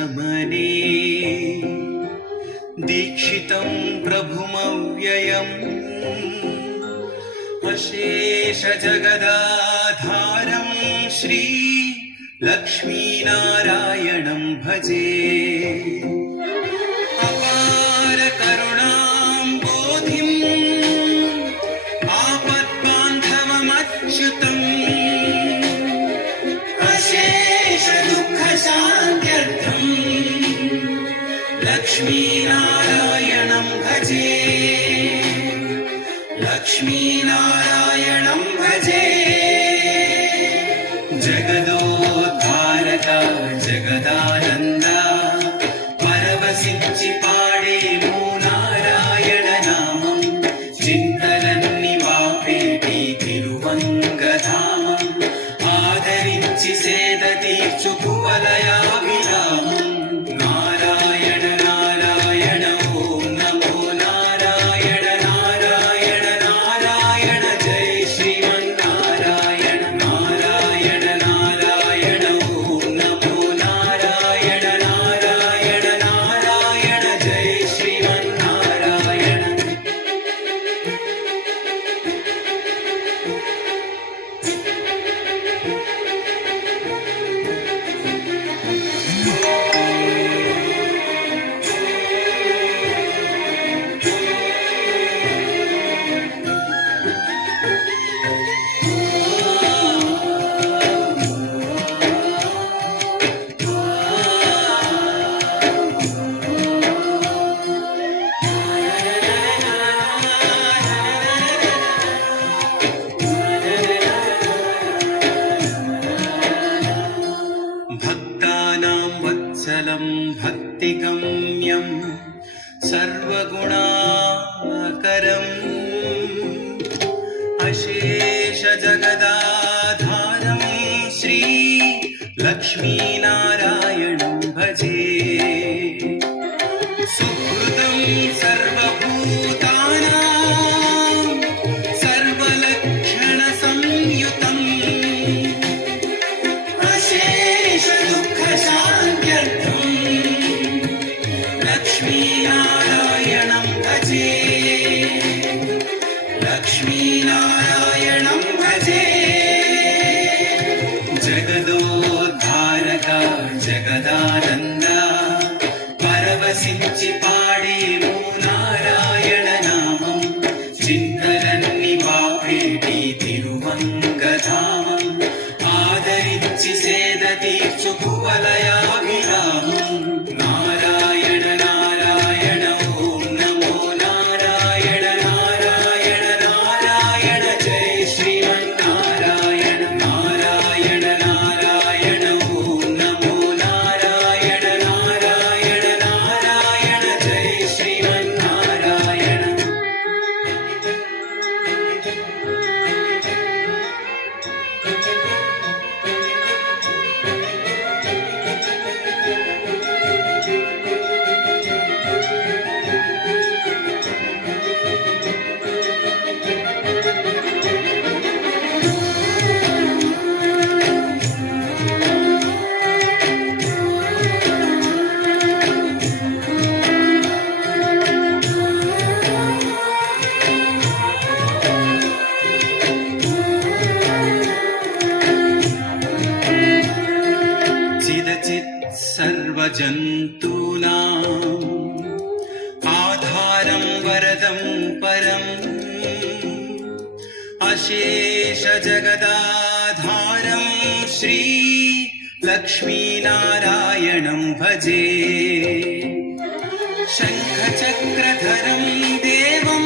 शमने दीक्षितं प्रभुमव्ययम् अशेष जगदाधारं श्री लक्ष्मीनारायणं भजे। अपार करुणाम्बोधिम् आपद्बान्धवमच्युतम् अशेष दुःखशान्त्यर्थम् लक्ष्मीनारायणं भजे। लक्ष्मीनारायणं भजे। जगदोद्धारक जगदानन्द परवसिंचि पाडेमो नारायण नामं चिन्तनन्नि वापेटी तिरुवङ्गधामं आदरिंचि सेद तीर्चु कुवलयाभिरामं नारायण नारायण ओं नमो नारायण नारायण नारायण जय श्रीमन्नारायण नारायण नारायण ओं नमो नारायण नारायण नारायण जय श्रीमन्नारायण। भक्तानां वत्सलं भक्तिगम्यं सर्वगुणाकरम् अशेष जगदाधारं श्री लक्ष्मीनारायणं भजे। सुहृदं सर्वभूतानां सर्वलक्षणसंयुतम् अशेष दुःखशान्त्यर्थम् लक्ष्मीनारायणं भजे। लक्ष्मीनारायणं भजे। जगदोद्धारक जगदानन्द परवसिंचि पाडेमो नारायण नामं चिन्तनन्नि वापेटी तिरुवङ्गधामं आदरिंचि सेद तीर्चु कुवलयाभिरामं नारायण नारायण ओं नमो नारायण नारायण नारायण जय श्रीमन्नारायण नारायण नारायण ओं नमो नारायण नारायण नारायण जय श्रीमन्नारायण। चिदचित् सर्वजन्तूनाम् आधारं वरदं परम् अशेष जगदाधारं श्री लक्ष्मीनारायणं भजे। शङ्खचक्रधरं देवं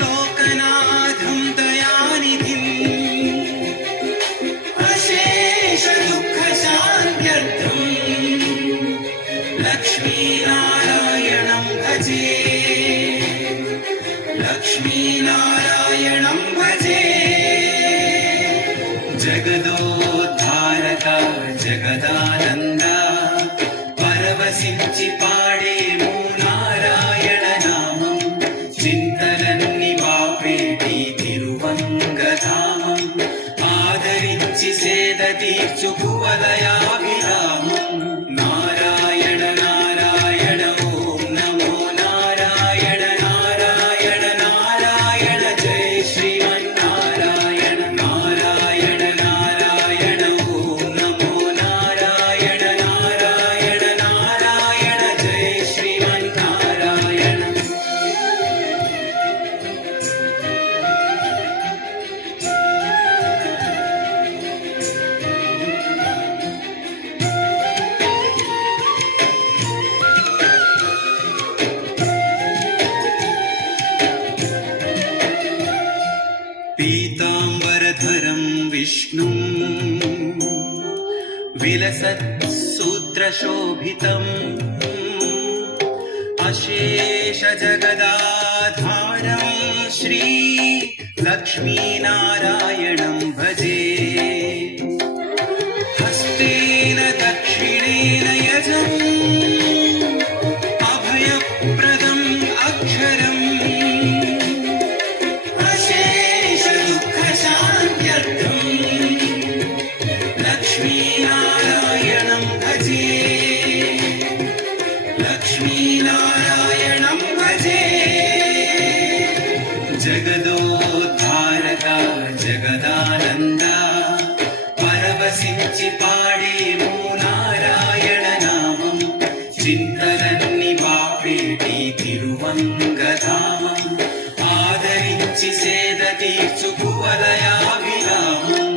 लोकनाथं दयानिधिम् अशेष दुःखशान्त्यर्थम् लक्ष्मीनारायणं भजे। लक्ष्मीनारायणं भजे। जगदोद्धारक जगदानन्द परवसिंचि पाडेमो नारायण नामं चिन्तनन्नि वापेटी तिरुवङ्गधामं आदरिंचि सेद तीर्चु कुवलयाभिरामम् सत्सूत्रशोभितम् अशेष जगदाधारं श्री लक्ष्मीनारायणं भजे हस्तेन दक्षिणेन यजम् अभयप्रदम् अक्षरम् अशेष दुःखशान्त्यर्थम् लक्ष्मीनारायणं भजे लक्ष्मीनारायणं भजे जगदोद्धारका जगदानन्दा పరవశించి పాడేమో నారాయణ నామం చింతలన్ని బాపేటి తిరువంగధామం ఆదరించి సేద తీర్చు కువలయా విరామం